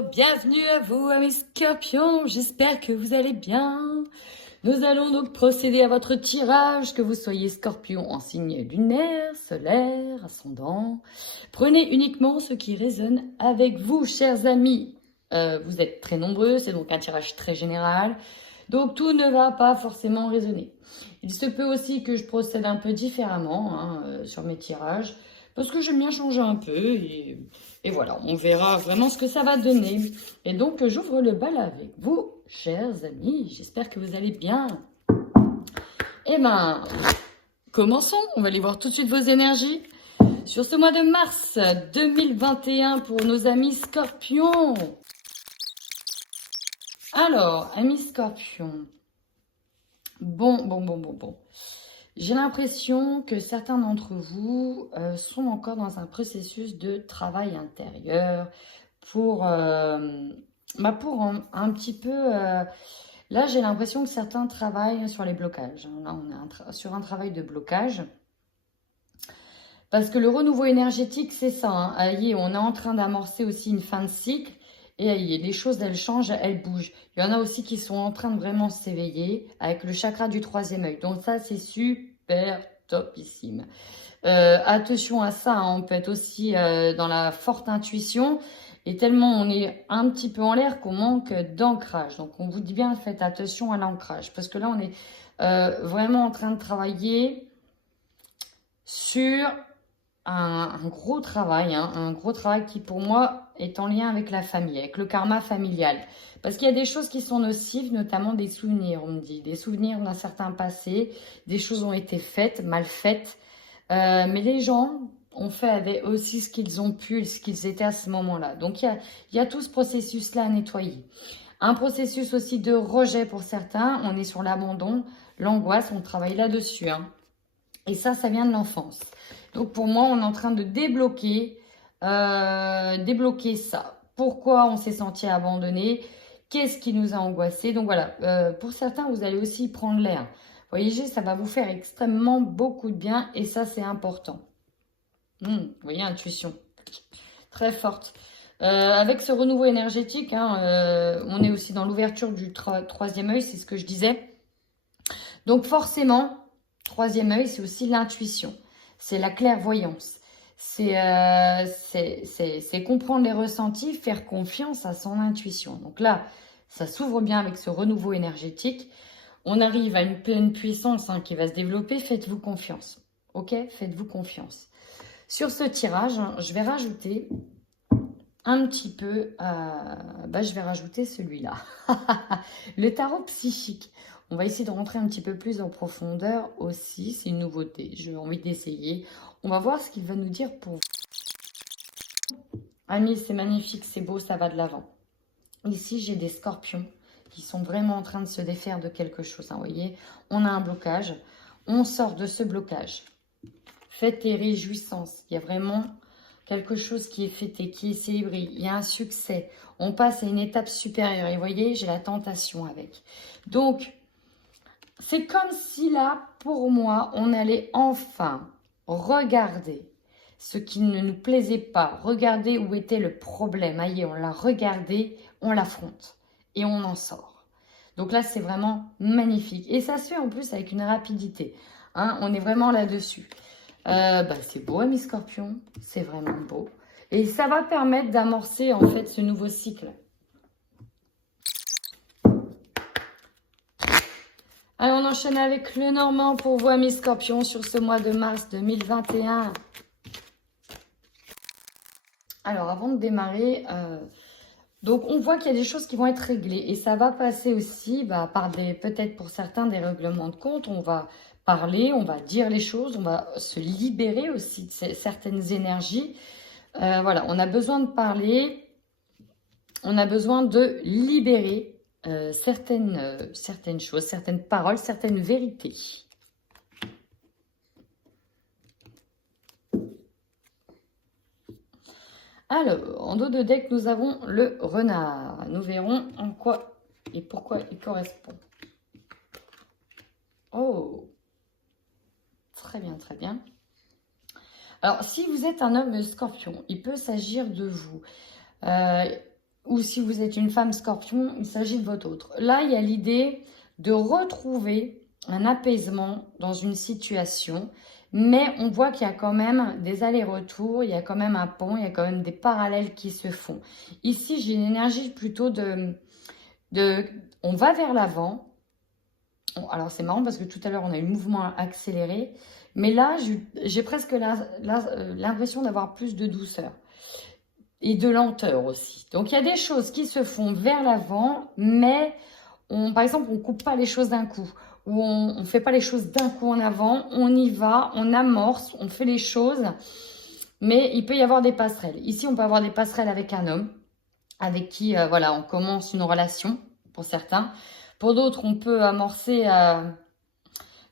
bienvenue à vous, amis scorpions, j'espère que vous allez bien. Nous allons donc procéder à votre tirage, que vous soyez scorpion en signe lunaire, solaire, ascendant. Prenez uniquement ce qui résonne avec vous, chers amis. Vous êtes très nombreux, c'est donc un tirage très général, donc tout ne va pas forcément résonner. Il se peut aussi que je procède un peu différemment sur mes tirages, parce que j'aime bien changer un peu, et voilà, on verra vraiment ce que ça va donner. Et donc, j'ouvre le bal avec vous, chers amis. J'espère que vous allez bien. Eh ben, commençons. On va aller voir tout de suite vos énergies. Sur ce mois de mars 2021 pour nos amis scorpions. Alors, amis scorpions. Bon. J'ai l'impression que certains d'entre vous sont encore dans un processus de travail intérieur pour un petit peu... là, j'ai l'impression que certains travaillent sur les blocages. Là, on est sur un travail de blocage. Parce que le renouveau énergétique, c'est ça. On est en train d'amorcer aussi une fin de cycle. Et les choses, elles changent, elles bougent. Il y en a aussi qui sont en train de vraiment s'éveiller avec le chakra du troisième œil. Donc ça, c'est super topissime. Attention à ça, on peut être aussi dans la forte intuition. Et tellement on est un petit peu en l'air qu'on manque d'ancrage. Donc on vous dit bien, faites attention à l'ancrage. Parce que là, on est vraiment en train de travailler sur un gros travail, un gros travail qui pour moi est en lien avec la famille, avec le karma familial. Parce qu'il y a des choses qui sont nocives, notamment des souvenirs, on me dit, des souvenirs d'un certain passé, des choses ont été faites, mal faites, mais les gens ont fait avec aussi ce qu'ils ont pu, ce qu'ils étaient à ce moment-là. Donc il y a tout ce processus-là à nettoyer. Un processus aussi de rejet pour certains, on est sur l'abandon, l'angoisse, on travaille là-dessus. Et ça vient de l'enfance. Donc pour moi, on est en train de débloquer ça. Pourquoi on s'est senti abandonné? Qu'est-ce qui nous a angoissé? Donc voilà, pour certains, vous allez aussi prendre l'air. Voyez, ça va vous faire extrêmement beaucoup de bien et ça, c'est important. Vous voyez, intuition très forte. Avec ce renouveau énergétique, on est aussi dans l'ouverture du troisième œil, c'est ce que je disais. Donc forcément, troisième œil, c'est aussi l'intuition. C'est la clairvoyance. C'est comprendre les ressentis, faire confiance à son intuition. Donc là, ça s'ouvre bien avec ce renouveau énergétique. On arrive à une pleine puissance qui va se développer. Faites-vous confiance. Ok? Faites-vous confiance. Sur ce tirage, je vais rajouter un petit peu... je vais rajouter celui-là. Le tarot psychique. On va essayer de rentrer un petit peu plus en profondeur aussi. C'est une nouveauté. J'ai envie d'essayer. On va voir ce qu'il va nous dire pour vous. Amis, c'est magnifique, c'est beau, ça va de l'avant. Ici, j'ai des scorpions qui sont vraiment en train de se défaire de quelque chose. Vous voyez, on a un blocage. On sort de ce blocage. Faites tes réjouissances. Il y a vraiment quelque chose qui est fêté, qui est célébré. Il y a un succès. On passe à une étape supérieure. Et vous voyez, j'ai la tentation avec. Donc, c'est comme si là, pour moi, on allait enfin regarder ce qui ne nous plaisait pas. Regarder où était le problème. Aïe, on l'a regardé, on l'affronte. Et on en sort. Donc là, c'est vraiment magnifique. Et ça se fait en plus avec une rapidité. On est vraiment là-dessus. C'est beau, mes scorpions. C'est vraiment beau. Et ça va permettre d'amorcer, en fait, ce nouveau cycle. Allez, on enchaîne avec le Normand pour vous, mes scorpions, sur ce mois de mars 2021. Alors, avant de démarrer, donc on voit qu'il y a des choses qui vont être réglées. Et ça va passer aussi par peut-être pour certains des règlements de compte. On va parler, on va dire les choses, on va se libérer aussi de certaines énergies. Voilà, on a besoin de parler, on a besoin de libérer certaines choses, certaines paroles, certaines vérités. Alors, en dos de deck, nous avons le renard. Nous verrons en quoi et pourquoi il correspond. Oh, très bien, très bien. Alors, si vous êtes un homme scorpion, il peut s'agir de vous. ou si vous êtes une femme scorpion, il s'agit de votre autre. Là, il y a l'idée de retrouver un apaisement dans une situation, mais on voit qu'il y a quand même des allers-retours, il y a quand même un pont, il y a quand même des parallèles qui se font. Ici, j'ai une énergie plutôt on va vers l'avant. Alors, c'est marrant parce que tout à l'heure, on a eu le mouvement accéléré, mais là, j'ai presque l'impression d'avoir plus de douceur. Et de lenteur aussi. Donc, il y a des choses qui se font vers l'avant, mais par exemple, on ne coupe pas les choses d'un coup. Ou on ne fait pas les choses d'un coup en avant. On y va, on amorce, on fait les choses. Mais il peut y avoir des passerelles. Ici, on peut avoir des passerelles avec un homme, avec qui, voilà, on commence une relation, pour certains. Pour d'autres, on peut amorcer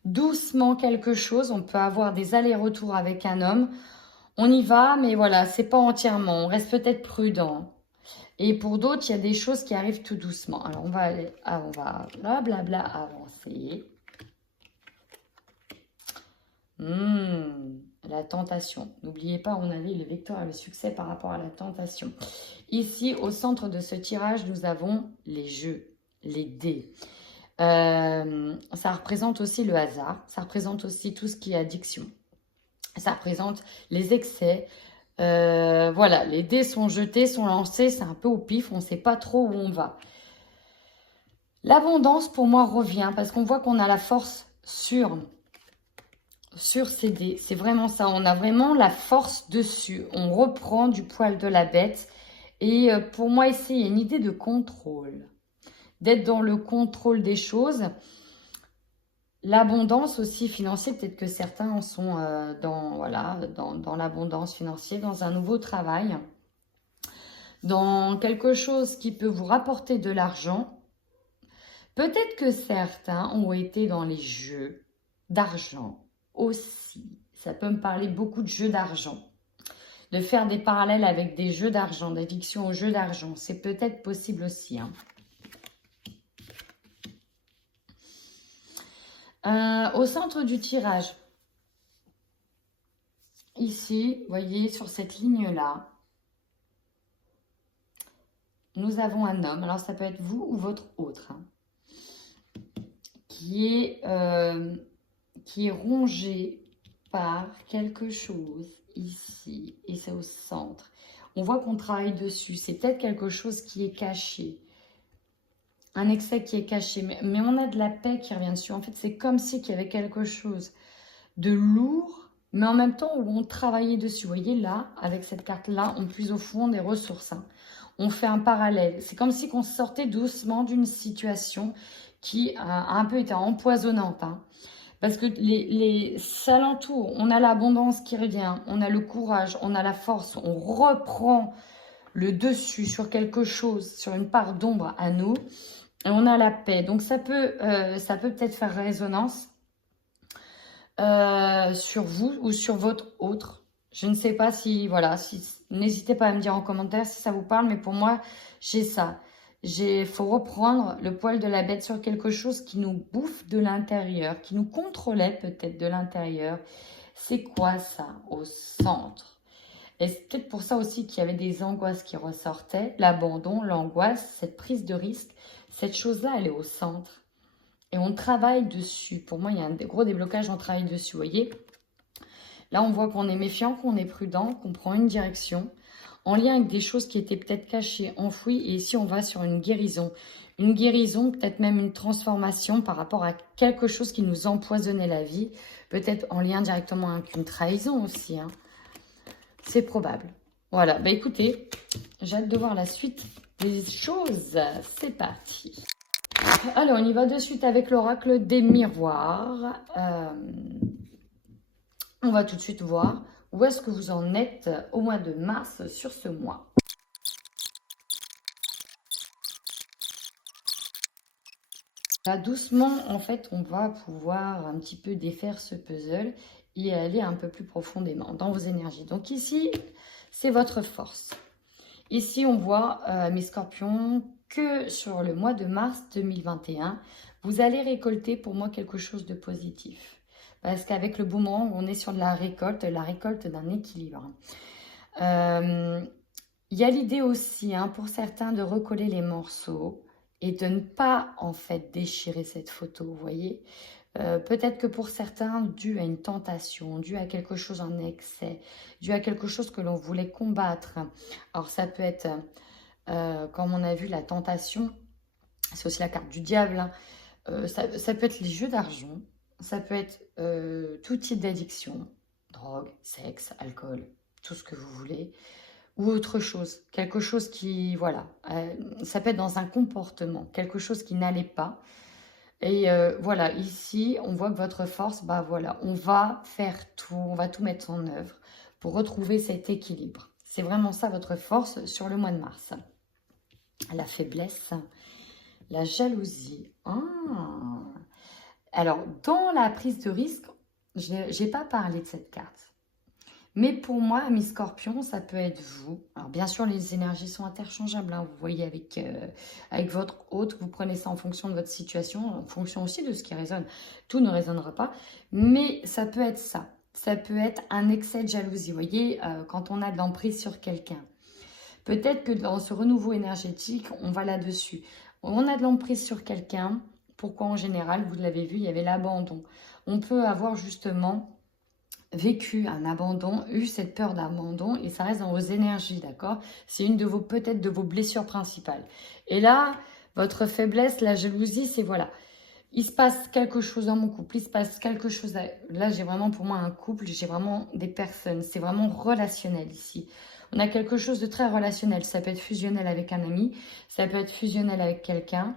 doucement quelque chose. On peut avoir des allers-retours avec un homme. On y va, mais voilà, c'est pas entièrement. On reste peut-être prudent. Et pour d'autres, il y a des choses qui arrivent tout doucement. Alors, on va blablabla avancer. La tentation. N'oubliez pas, on a dit le vecteur et le succès par rapport à la tentation. Ici, au centre de ce tirage, nous avons les jeux, les dés. Ça représente aussi le hasard. Ça représente aussi tout ce qui est addiction. Ça représente les excès. Voilà, les dés sont jetés, sont lancés, c'est un peu au pif, on ne sait pas trop où on va. L'abondance, pour moi, revient parce qu'on voit qu'on a la force sur ces dés. C'est vraiment ça, on a vraiment la force dessus. On reprend du poil de la bête. Et pour moi, ici, il y a une idée de contrôle. D'être dans le contrôle des choses. L'abondance aussi financière, peut-être que certains en sont dans l'abondance financière, dans un nouveau travail, dans quelque chose qui peut vous rapporter de l'argent. Peut-être que certains ont été dans les jeux d'argent aussi. Ça peut me parler beaucoup de jeux d'argent. De faire des parallèles avec des jeux d'argent, d'addiction aux jeux d'argent. C'est peut-être possible aussi, hein. Au centre du tirage, ici, vous voyez, sur cette ligne-là, nous avons un homme, alors ça peut être vous ou votre autre, hein, qui est rongé par quelque chose ici, et c'est au centre. On voit qu'on travaille dessus, c'est peut-être quelque chose qui est caché. Un excès qui est caché, mais on a de la paix qui revient dessus. En fait, c'est comme si il y avait quelque chose de lourd, mais en même temps où on travaillait dessus. Vous voyez là, avec cette carte-là, on puise au fond des ressources. Hein. On fait un parallèle. C'est comme si on sortait doucement d'une situation qui a un peu été empoisonnante. Hein. Parce que les alentours, on a l'abondance qui revient, on a le courage, on a la force, on reprend le dessus sur quelque chose, sur une part d'ombre à nous. Et on a la paix. Donc, ça peut peut-être faire résonance sur vous ou sur votre autre. Je ne sais pas si, voilà, n'hésitez pas à me dire en commentaire si ça vous parle, mais pour moi, j'ai ça. Il faut reprendre le poil de la bête sur quelque chose qui nous bouffe de l'intérieur, qui nous contrôlait peut-être de l'intérieur. C'est quoi ça au centre? Et c'est peut-être pour ça aussi qu'il y avait des angoisses qui ressortaient, l'abandon, l'angoisse, cette prise de risque. Cette chose-là, elle est au centre. Et on travaille dessus. Pour moi, il y a un gros déblocage, on travaille dessus, vous voyez. Là, on voit qu'on est méfiant, qu'on est prudent, qu'on prend une direction en lien avec des choses qui étaient peut-être cachées, enfouies. Et ici, on va sur une guérison. Une guérison, peut-être même une transformation par rapport à quelque chose qui nous empoisonnait la vie. Peut-être en lien directement avec une trahison aussi, hein. C'est probable. Voilà, bah écoutez, j'ai hâte de voir la suite des choses. C'est parti. Alors, on y va de suite avec l'oracle des miroirs. On va tout de suite voir où est-ce que vous en êtes au mois de mars sur ce mois. Là, doucement, en fait, on va pouvoir un petit peu défaire ce puzzle et aller un peu plus profondément dans vos énergies. Donc ici, c'est votre force. Ici, on voit, mes scorpions, que sur le mois de mars 2021, vous allez récolter pour moi quelque chose de positif. Parce qu'avec le boomerang, on est sur de la récolte d'un équilibre. Il y a l'idée aussi, hein, pour certains, de recoller les morceaux et de ne pas, en fait, déchirer cette photo, vous voyez. Peut-être que pour certains, dû à une tentation, dû à quelque chose en excès, dû à quelque chose que l'on voulait combattre. Alors, ça peut être, comme on a vu, la tentation, c'est aussi la carte du diable, hein. Ça peut être les jeux d'argent, ça peut être tout type d'addiction, drogue, sexe, alcool, tout ce que vous voulez, ou autre chose, quelque chose qui, voilà, ça peut être dans un comportement, quelque chose qui n'allait pas. Et voilà, ici, on voit que votre force, bah voilà, on va faire tout, on va tout mettre en œuvre pour retrouver cet équilibre. C'est vraiment ça votre force sur le mois de mars. La faiblesse, la jalousie. Ah. Alors, dans la prise de risque, je n'ai pas parlé de cette carte. Mais pour moi, ami Scorpion, ça peut être vous. Alors bien sûr, les énergies sont interchangeables, hein. Vous voyez avec votre hôte, vous prenez ça en fonction de votre situation, en fonction aussi de ce qui résonne. Tout ne résonnera pas, mais ça peut être ça. Ça peut être un excès de jalousie, vous voyez, quand on a de l'emprise sur quelqu'un. Peut-être que dans ce renouveau énergétique, on va là-dessus. On a de l'emprise sur quelqu'un. Pourquoi en général, vous l'avez vu, il y avait l'abandon. On peut avoir justement vécu un abandon, eu cette peur d'abandon et ça reste dans vos énergies, d'accord? C'est une de vos, peut-être de vos blessures principales. Et là, votre faiblesse, la jalousie, c'est voilà. Il se passe quelque chose dans mon couple, il se passe quelque chose... Là, j'ai vraiment pour moi un couple, j'ai vraiment des personnes, c'est vraiment relationnel ici. On a quelque chose de très relationnel, ça peut être fusionnel avec un ami, ça peut être fusionnel avec quelqu'un.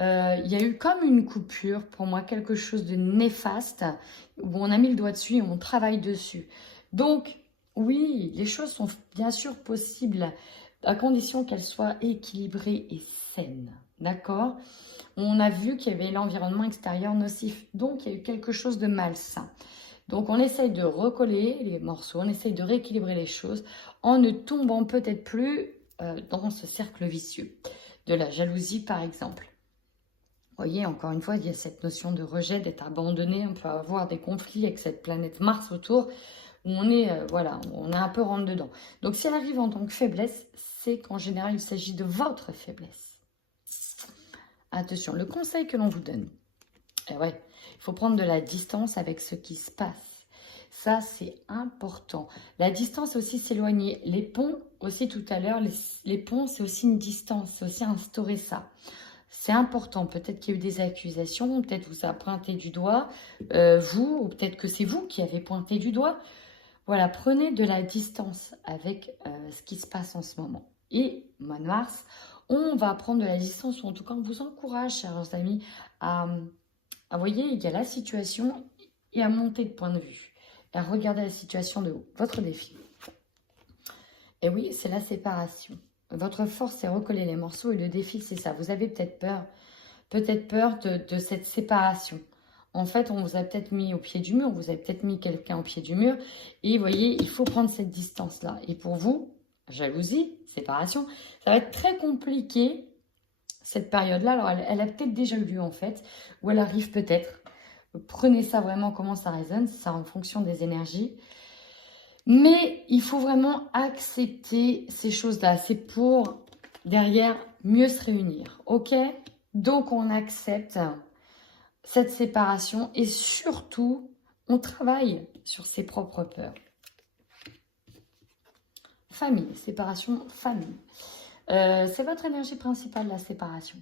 Il y a eu comme une coupure, pour moi, quelque chose de néfaste, où on a mis le doigt dessus et on travaille dessus. Donc, oui, les choses sont bien sûr possibles, à condition qu'elles soient équilibrées et saines, d'accord? On a vu qu'il y avait l'environnement extérieur nocif, donc il y a eu quelque chose de malsain. Donc on essaye de recoller les morceaux, on essaye de rééquilibrer les choses en ne tombant peut-être plus dans ce cercle vicieux de la jalousie par exemple. Vous voyez, encore une fois, il y a cette notion de rejet, d'être abandonné. On peut avoir des conflits avec cette planète Mars autour, où on est, voilà, on est un peu rentre dedans. Donc, si elle arrive en tant que faiblesse, c'est qu'en général, il s'agit de votre faiblesse. Attention, le conseil que l'on vous donne, ouais, il faut prendre de la distance avec ce qui se passe. Ça, c'est important. La distance aussi s'éloigner. Les ponts, aussi tout à l'heure, les ponts, c'est aussi une distance, c'est aussi instaurer ça. C'est important, peut-être qu'il y a eu des accusations, peut-être vous avez pointé du doigt, vous, ou peut-être que c'est vous qui avez pointé du doigt. Voilà, prenez de la distance avec ce qui se passe en ce moment. Et, mois de mars, on va prendre de la distance, ou en tout cas, on vous encourage, chers amis, à voyez, il y a la situation et à monter de point de vue, et à regarder la situation de haut. Votre défi. Et oui, c'est la séparation. Votre force, c'est recoller les morceaux et le défi, c'est ça. Vous avez peut-être peur de cette séparation. En fait, on vous a peut-être mis au pied du mur, vous avez peut-être mis quelqu'un au pied du mur. Et vous voyez, il faut prendre cette distance-là. Et pour vous, jalousie, séparation, ça va être très compliqué, cette période-là. Alors, elle a peut-être déjà eu lieu, en fait, ou elle arrive peut-être. Prenez ça vraiment, comment ça résonne, c'est en fonction des énergies. Mais il faut vraiment accepter ces choses-là. C'est pour, derrière, mieux se réunir. OK? Donc, on accepte cette séparation et surtout, on travaille sur ses propres peurs. Famille, séparation, famille. C'est votre énergie principale, la séparation,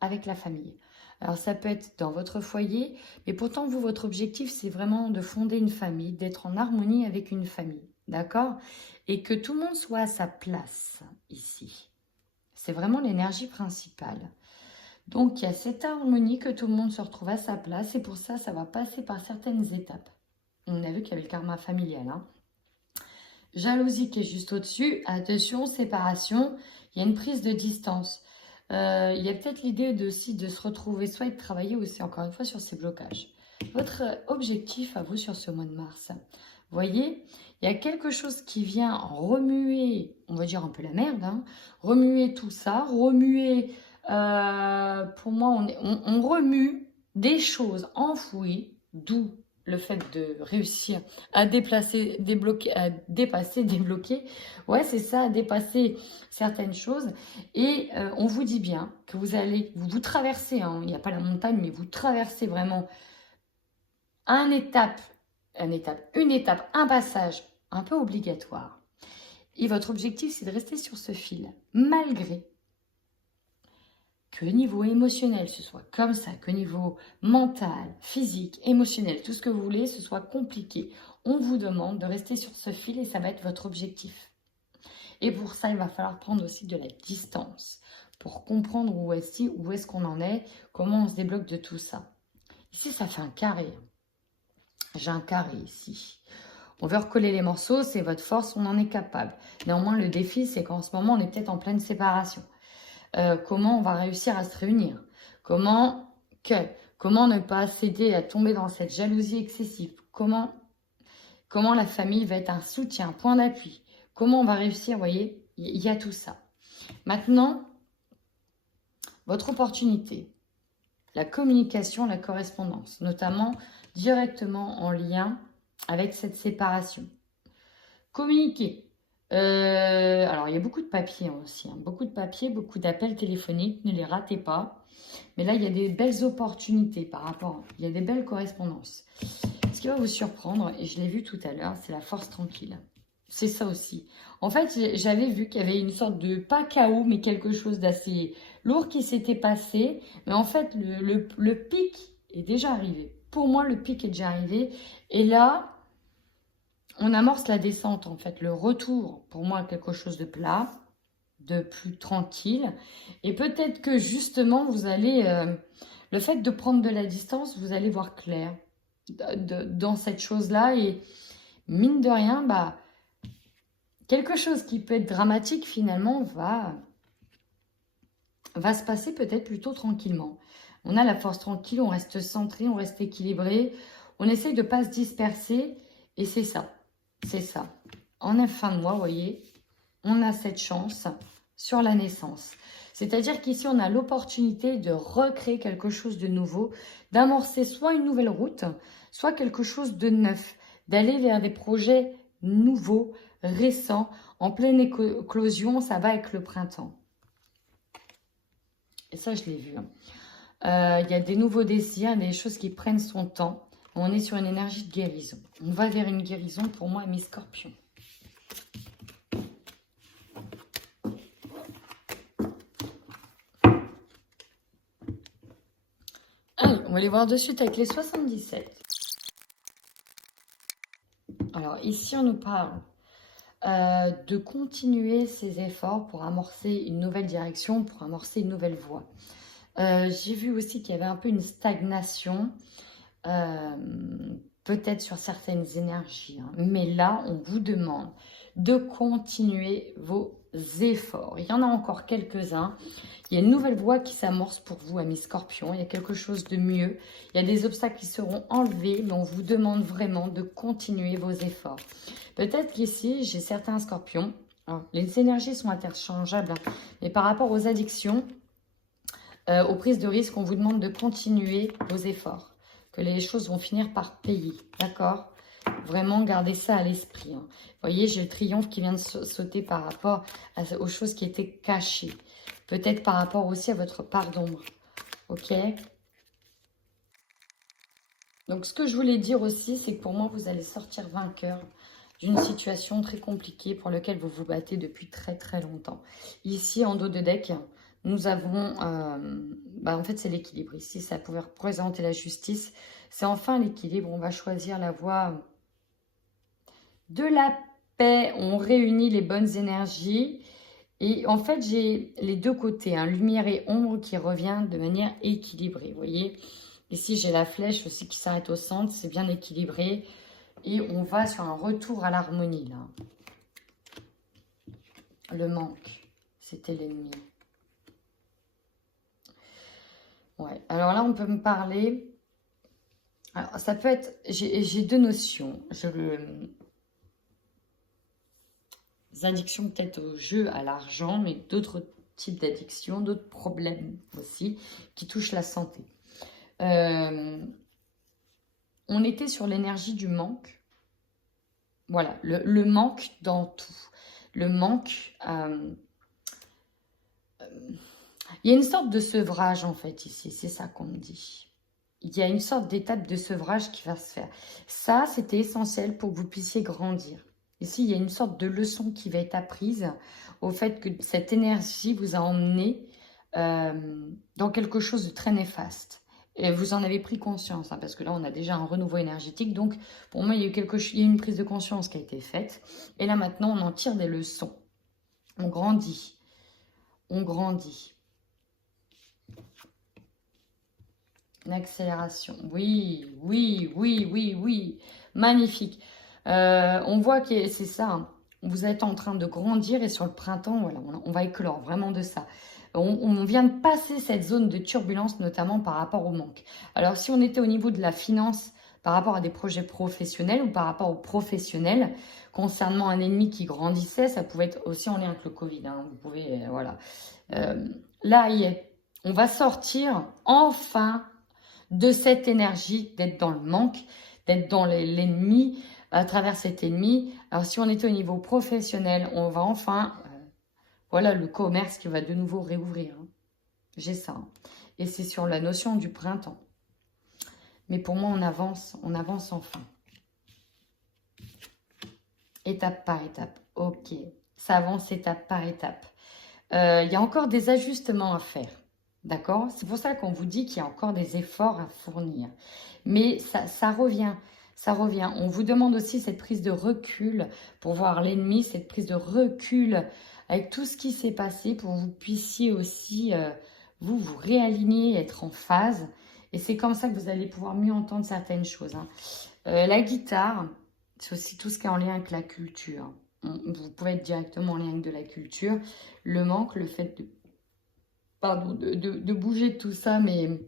avec la famille. Alors, ça peut être dans votre foyer, mais pourtant, vous, votre objectif, c'est vraiment de fonder une famille, d'être en harmonie avec une famille, d'accord? Et que tout le monde soit à sa place, ici. C'est vraiment l'énergie principale. Donc, il y a cette harmonie que tout le monde se retrouve à sa place, et pour ça, ça va passer par certaines étapes. On a vu qu'il y avait le karma familial, hein. Jalousie qui est juste au-dessus, attention, séparation, il y a une prise de distance. Il y a peut-être l'idée de se retrouver, soit de travailler aussi, encore une fois, sur ces blocages. Votre objectif à vous sur ce mois de mars, vous voyez, il y a quelque chose qui vient remuer, on va dire un peu la merde, hein, remuer tout ça, remuer, pour moi, on remue des choses enfouies, d'où le fait de réussir à déplacer, débloquer, à dépasser, débloquer, ouais, c'est ça, à dépasser certaines choses. Et on vous dit bien que vous allez, vous traversez, hein, il n'y a pas la montagne, mais vous traversez vraiment une étape, un passage un peu obligatoire. Et votre objectif, c'est de rester sur ce fil, malgré que niveau émotionnel, ce soit comme ça, que niveau mental, physique, émotionnel, tout ce que vous voulez, ce soit compliqué. On vous demande de rester sur ce fil et ça va être votre objectif. Et pour ça, il va falloir prendre aussi de la distance pour comprendre où est-ce qu'on en est, comment on se débloque de tout ça. Ici, ça fait un carré. J'ai un carré ici. On veut recoller les morceaux, c'est votre force, on en est capable. Néanmoins, le défi, c'est qu'en ce moment, on est peut-être en pleine séparation. Comment on va réussir à se réunir, comment ne pas céder à tomber dans cette jalousie excessive, comment la famille va être un soutien, un point d'appui, comment on va réussir, vous voyez, il y a tout ça. Maintenant, votre opportunité, la communication, la correspondance, notamment directement en lien avec cette séparation. Communiquer. Alors, il y a beaucoup de papiers aussi, hein. Beaucoup de papiers, beaucoup d'appels téléphoniques, ne les ratez pas. Mais là, il y a des belles opportunités par rapport, il y a des belles correspondances. Ce qui va vous surprendre, et je l'ai vu tout à l'heure, c'est la force tranquille. C'est ça aussi. En fait, j'avais vu qu'il y avait une sorte de, pas chaos, mais quelque chose d'assez lourd qui s'était passé. Mais en fait, le pic est déjà arrivé. Pour moi, le pic est déjà arrivé. Et là, on amorce la descente, en fait, le retour, pour moi, quelque chose de plat, de plus tranquille. Et peut-être que, justement, vous allez, le fait de prendre de la distance, vous allez voir clair dans cette chose-là. Et mine de rien, bah, quelque chose qui peut être dramatique, finalement, va se passer peut-être plutôt tranquillement. On a la force tranquille, on reste centré, on reste équilibré, on essaye de ne pas se disperser, et c'est ça. C'est ça. En fin de mois, vous voyez, on a cette chance sur la naissance. C'est-à-dire qu'ici, on a l'opportunité de recréer quelque chose de nouveau, d'amorcer soit une nouvelle route, soit quelque chose de neuf, d'aller vers des projets nouveaux, récents, en pleine éclosion. Ça va avec le printemps. Et ça, je l'ai vu. Il y a des nouveaux désirs, des choses qui prennent son temps. On est sur une énergie de guérison. On va vers une guérison pour moi et mes scorpions. Allez, on va aller voir de suite avec les 77. Alors ici, on nous parle de continuer ses efforts pour amorcer une nouvelle direction, pour amorcer une nouvelle voie. J'ai vu aussi qu'il y avait un peu une stagnation. Peut-être sur certaines énergies, hein. Mais là, on vous demande de continuer vos efforts. Il y en a encore quelques-uns. Il y a une nouvelle voie qui s'amorce pour vous, amis scorpions. Il y a quelque chose de mieux. Il y a des obstacles qui seront enlevés, mais on vous demande vraiment de continuer vos efforts. Peut-être qu'ici, j'ai certains scorpions. Alors, les énergies sont interchangeables, hein, mais par rapport aux addictions, aux prises de risque, on vous demande de continuer vos efforts. Que les choses vont finir par payer, d'accord? Vraiment, gardez ça à l'esprit, hein. Vous voyez, j'ai le triomphe qui vient de sauter par rapport aux choses qui étaient cachées. Peut-être par rapport aussi à votre part d'ombre, ok? Donc, ce que je voulais dire aussi, c'est que pour moi, vous allez sortir vainqueur d'une situation très compliquée pour laquelle vous vous battez depuis très, très longtemps. Ici, en dos de deck, nous avons, en fait, c'est l'équilibre. Ici, ça pouvait représenter la justice. C'est enfin l'équilibre. On va choisir la voie de la paix. On réunit les bonnes énergies. Et en fait, j'ai les deux côtés, hein, lumière et ombre qui revient de manière équilibrée. Vous voyez, ici, j'ai la flèche aussi qui s'arrête au centre. C'est bien équilibré. Et on va sur un retour à l'harmonie, là. Le manque, c'était l'ennemi. Ouais, alors là, on peut me parler. Alors, ça peut être. J'ai deux notions. Des addictions peut-être au jeu, à l'argent, mais d'autres types d'addictions, d'autres problèmes aussi qui touchent la santé. On on était sur l'énergie du manque. Voilà, le manque dans tout. Le manque... il y a une sorte de sevrage, en fait, ici. C'est ça qu'on me dit. Il y a une sorte d'étape de sevrage qui va se faire. Ça, c'était essentiel pour que vous puissiez grandir. Ici, il y a une sorte de leçon qui va être apprise au fait que cette énergie vous a emmené dans quelque chose de très néfaste. Et vous en avez pris conscience, hein, parce que là, on a déjà un renouveau énergétique. Donc, pour moi, il y a eu il y a une prise de conscience qui a été faite. Et là, maintenant, on en tire des leçons. On grandit. On grandit. Une accélération. Oui, oui, oui, oui, oui. Magnifique. On voit que c'est ça. Hein. Vous êtes en train de grandir et sur le printemps, voilà, on va éclore vraiment de ça. On vient de passer cette zone de turbulence, notamment par rapport au manque. Alors, si on était au niveau de la finance, par rapport à des projets professionnels ou par rapport aux professionnels, concernant un ennemi qui grandissait, ça pouvait être aussi en lien avec le Covid. Hein, vous pouvez, voilà. Là, il est. On va sortir enfin de cette énergie d'être dans le manque, d'être dans l'ennemi, à travers cet ennemi. Alors, si on était au niveau professionnel, on va enfin... voilà le commerce qui va de nouveau réouvrir. Hein. J'ai ça. Hein. Et c'est sur la notion du printemps. Mais pour moi, on avance enfin. Étape par étape. Ok. Ça avance étape par étape. Il y a encore des ajustements à faire. D'accord? C'est pour ça qu'on vous dit qu'il y a encore des efforts à fournir. Mais ça revient. Ça revient. On vous demande aussi cette prise de recul pour voir l'ennemi, cette prise de recul avec tout ce qui s'est passé pour que vous puissiez aussi vous réaligner, être en phase. Et c'est comme ça que vous allez pouvoir mieux entendre certaines choses. Hein. La guitare, c'est aussi tout ce qui est en lien avec la culture. Vous pouvez être directement en lien avec de la culture. Le manque, le fait de bouger de tout ça, mais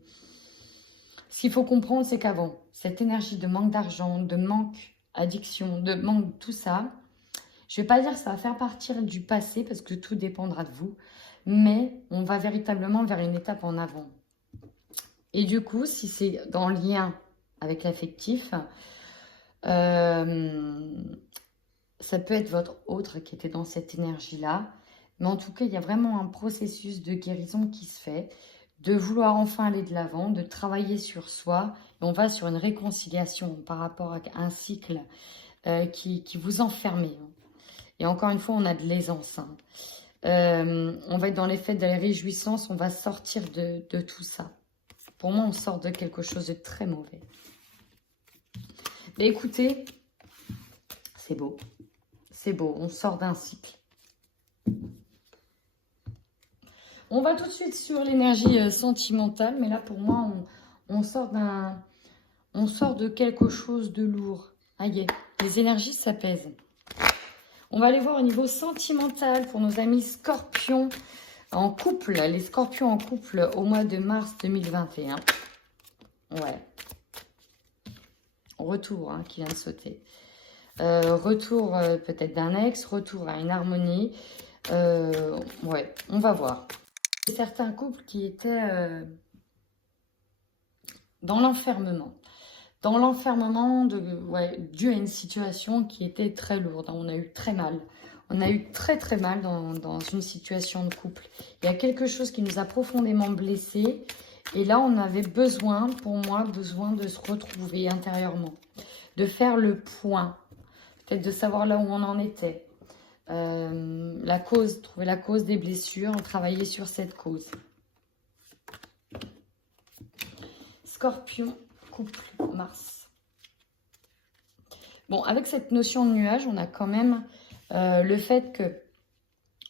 ce qu'il faut comprendre, c'est qu'avant, cette énergie de manque d'argent, de manque addiction, de manque tout ça, je ne vais pas dire que ça va faire partir du passé parce que tout dépendra de vous, mais on va véritablement vers une étape en avant. Et du coup, si c'est en lien avec l'affectif, ça peut être votre autre qui était dans cette énergie-là. Mais en tout cas, il y a vraiment un processus de guérison qui se fait, de vouloir enfin aller de l'avant, de travailler sur soi. Et on va sur une réconciliation par rapport à un cycle qui vous enfermait. Et encore une fois, on a de l'aisance. Hein. On va être dans les fêtes de la réjouissance, on va sortir de tout ça. Pour moi, on sort de quelque chose de très mauvais. Mais écoutez, c'est beau. C'est beau, on sort d'un cycle. On va tout de suite sur l'énergie sentimentale, mais là pour moi, on sort de quelque chose de lourd. Aïe, les énergies s'apaisent. On va aller voir au niveau sentimental pour nos amis scorpions en couple, les scorpions en couple au mois de mars 2021. Ouais. Retour hein, qui vient de sauter. Retour peut-être d'un ex, retour à une harmonie. Ouais, on va voir. Certains couples qui étaient dans l'enfermement. Dans l'enfermement dû à une situation qui était très lourde. On a eu très mal. On a eu très très mal dans une situation de couple. Il y a quelque chose qui nous a profondément blessés. Et là, on avait besoin, pour moi, de se retrouver intérieurement. De faire le point. Peut-être de savoir là où on en était. La cause, trouver la cause des blessures, travailler sur cette cause. Scorpion, couple, Mars. Bon, avec cette notion de nuage, on a quand même le fait que,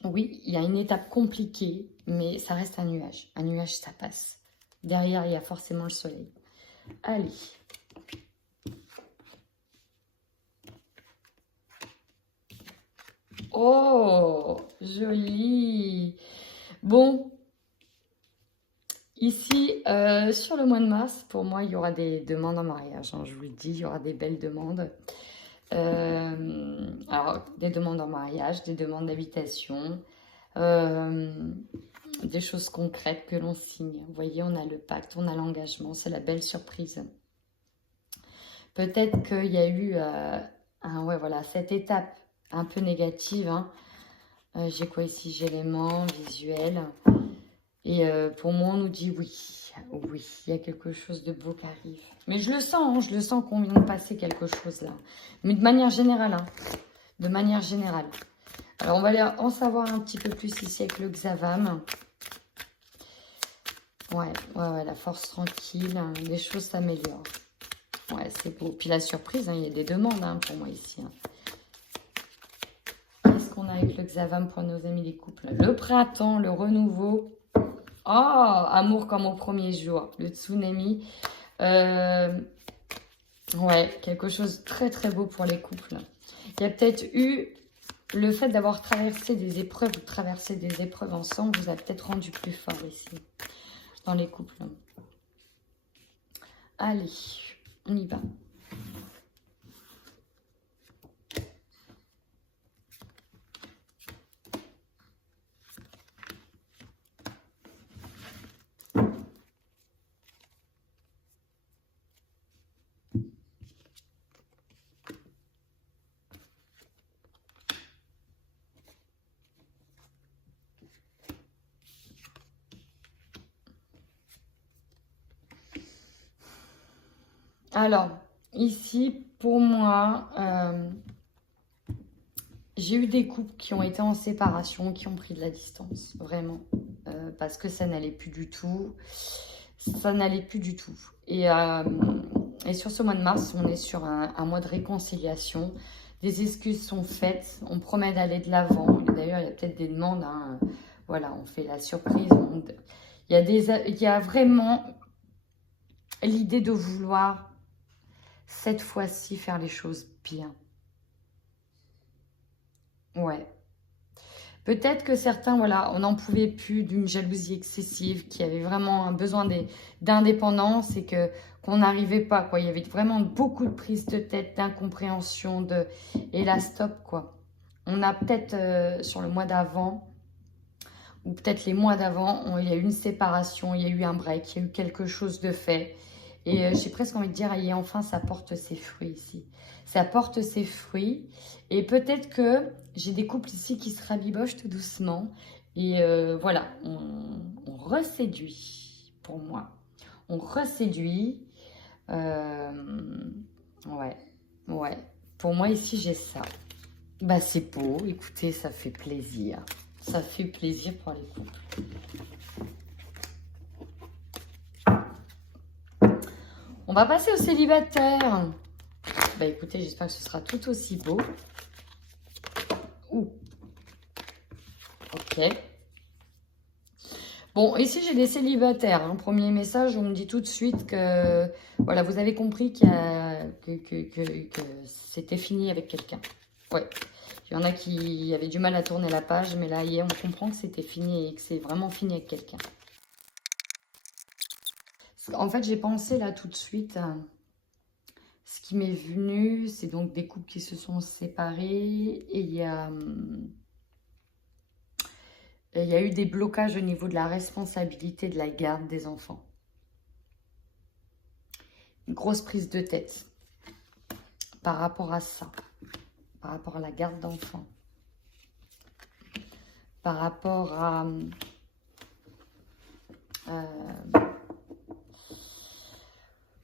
oui, il y a une étape compliquée, mais ça reste un nuage. Un nuage, ça passe. Derrière, il y a forcément le soleil. Allez. Oh, joli. Bon, ici, sur le mois de mars, pour moi, il y aura des demandes en mariage. Hein, je vous le dis, il y aura des belles demandes. Alors, des demandes en mariage, des demandes d'habitation, des choses concrètes que l'on signe. Vous voyez, on a le pacte, on a l'engagement, c'est la belle surprise. Peut-être qu'il y a eu ouais, voilà, cette étape un peu négative. Hein. J'ai quoi ici? J'ai l'aimant visuel. Et pour moi, on nous dit oui. Oui, il y a quelque chose de beau qui arrive. Mais je le sens, hein, je le sens qu'on vient de passer quelque chose là. Mais de manière générale. Hein, de manière générale. Alors, on va aller en savoir un petit peu plus ici avec le Xavam. Ouais, la force tranquille. Hein, les choses s'améliorent. Ouais, c'est beau. Puis la surprise, hein, il y a des demandes hein, pour moi ici. Hein. Qu'est-ce qu'on a avec le Xavam pour nos amis les couples? Le printemps, le renouveau. Oh, amour comme au premier jour. Le tsunami. Ouais, quelque chose de très très beau pour les couples. Il y a peut-être eu le fait d'avoir traversé des épreuves ou traversé des épreuves ensemble vous a peut-être rendu plus fort ici, dans les couples. Allez, on y va. Alors, ici, pour moi, j'ai eu des couples qui ont été en séparation, qui ont pris de la distance, vraiment. Parce que ça n'allait plus du tout. Ça n'allait plus du tout. Et sur ce mois de mars, on est sur un mois de réconciliation. Des excuses sont faites. On promet d'aller de l'avant. D'ailleurs, il y a peut-être des demandes. Hein. Voilà, on fait la surprise. Il y a vraiment l'idée de vouloir, cette fois-ci, faire les choses bien. Ouais. Peut-être que certains, voilà, on n'en pouvait plus d'une jalousie excessive, qui avait vraiment un besoin d'indépendance et qu'on n'arrivait pas, quoi. Il y avait vraiment beaucoup de prises de tête, d'incompréhension, et là, stop, quoi. On a peut-être, sur le mois d'avant, ou peut-être les mois d'avant, il y a eu une séparation, il y a eu un break, il y a eu quelque chose de fait. Et j'ai presque envie de dire, et enfin, ça porte ses fruits ici. Ça porte ses fruits. Et peut-être que j'ai des couples ici qui se rabibochent tout doucement. Et voilà, on reséduit, pour moi. On reséduit. Ouais. Pour moi, ici, j'ai ça. Bah, c'est beau. Écoutez, ça fait plaisir. Ça fait plaisir pour les couples. On va passer aux célibataires. Bah écoutez, j'espère que ce sera tout aussi beau. Ouh. Ok. Bon, ici j'ai des célibataires. Hein. Premier message, on me dit tout de suite que voilà, vous avez compris que c'était fini avec quelqu'un. Ouais. Il y en a qui avaient du mal à tourner la page, mais là, on comprend que c'était fini et que c'est vraiment fini avec quelqu'un. En fait, j'ai pensé là tout de suite, ce qui m'est venu, c'est donc des couples qui se sont séparés et il y a eu des blocages au niveau de la responsabilité de la garde des enfants. Une grosse prise de tête par rapport à ça, par rapport à la garde d'enfants, par rapport à...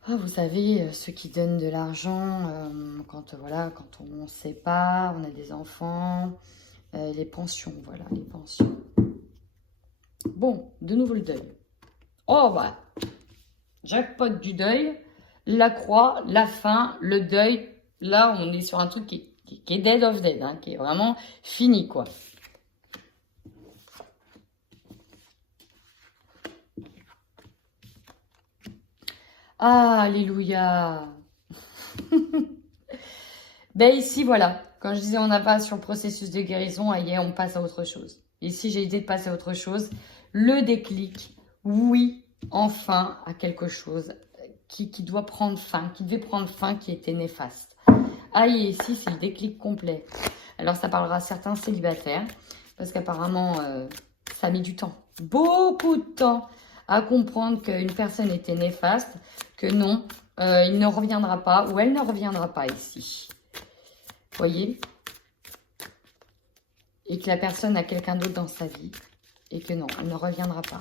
vous savez, ceux qui donnent de l'argent, quand on ne sait pas, on a des enfants, les pensions, voilà, les pensions. Bon, de nouveau le deuil. Oh, bah, jackpot du deuil, la croix, la fin, le deuil. Là, on est sur un truc qui est dead of dead, hein, qui est vraiment fini, quoi. Ah, alléluia. Ben ici, voilà. Quand je disais on n'a pas sur le processus de guérison, on passe à autre chose. Ici, j'ai idée de passer à autre chose. Le déclic, oui, enfin, à quelque chose qui doit prendre fin, qui devait prendre fin, qui était néfaste. Et ici, c'est le déclic complet. Alors, ça parlera à certains célibataires, parce qu'apparemment, ça a mis du temps. Beaucoup de temps à comprendre qu'une personne était néfaste, que non, il ne reviendra pas ou elle ne reviendra pas ici. Vous voyez? Et que la personne a quelqu'un d'autre dans sa vie et que non, elle ne reviendra pas.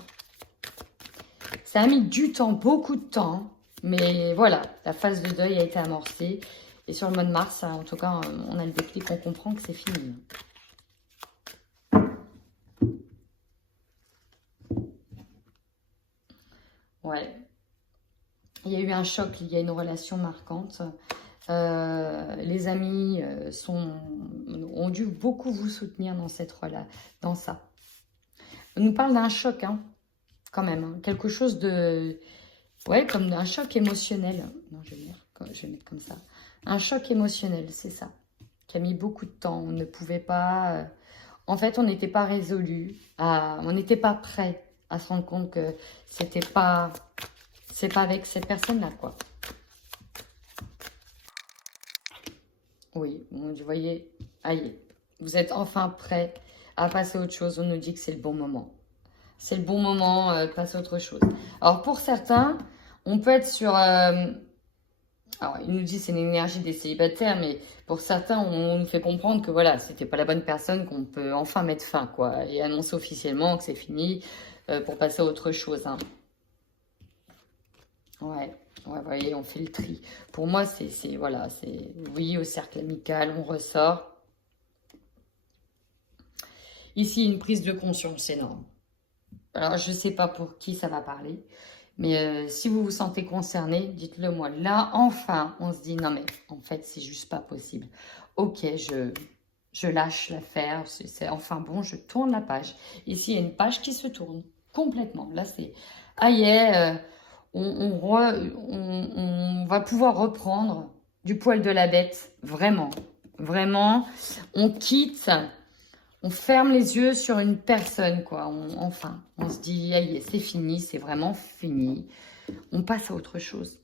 Ça a mis du temps, beaucoup de temps, mais voilà, la phase de deuil a été amorcée. Et sur le mois de mars, en tout cas, on a le déclic, on comprend que c'est fini. Ouais. Il y a eu un choc, il y a une relation marquante. Les amis ont dû beaucoup vous soutenir dans ça. On nous parle d'un choc, hein, quand même. Hein, quelque chose de... Ouais, comme un choc émotionnel. Non, je vais mettre comme ça. Un choc émotionnel, c'est ça. Qui a mis beaucoup de temps. On ne pouvait pas... En fait, on n'était pas résolu. On n'était pas prêt à se rendre compte que c'est pas avec cette personne-là, quoi. Oui, bon, vous voyez, allez, vous êtes enfin prêt à passer à autre chose. On nous dit que c'est le bon moment. C'est le bon moment de passer à autre chose. Alors, pour certains, on peut être sur... alors, il nous dit c'est l'énergie des célibataires, mais pour certains, on nous fait comprendre que voilà, c'était pas la bonne personne, qu'on peut enfin mettre fin, quoi, et annoncer officiellement que c'est fini pour passer à autre chose. Hein. Ouais, vous voyez, on fait le tri. Pour moi, voilà, c'est oui au cercle amical, on ressort. Ici, une prise de conscience énorme. Alors, je ne sais pas pour qui ça va parler, mais si vous vous sentez concerné, dites-le moi. Là, enfin, on se dit, non mais, en fait, c'est juste pas possible. Ok, je lâche l'affaire, c'est enfin bon, je tourne la page. Ici, il y a une page qui se tourne complètement. Là, c'est, ah yeah, on va pouvoir reprendre du poil de la bête, vraiment. Vraiment, on quitte... On ferme les yeux sur une personne, quoi. Enfin, on se dit, aïe, c'est fini, c'est vraiment fini. On passe à autre chose.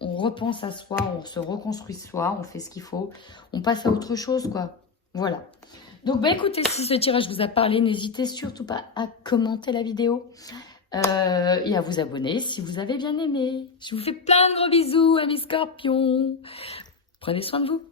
On repense à soi, on se reconstruit soi, on fait ce qu'il faut. On passe à autre chose, quoi. Voilà. Donc, bah écoutez, si ce tirage vous a parlé, n'hésitez surtout pas à commenter la vidéo et à vous abonner si vous avez bien aimé. Je vous fais plein de gros bisous, amis scorpions. Prenez soin de vous.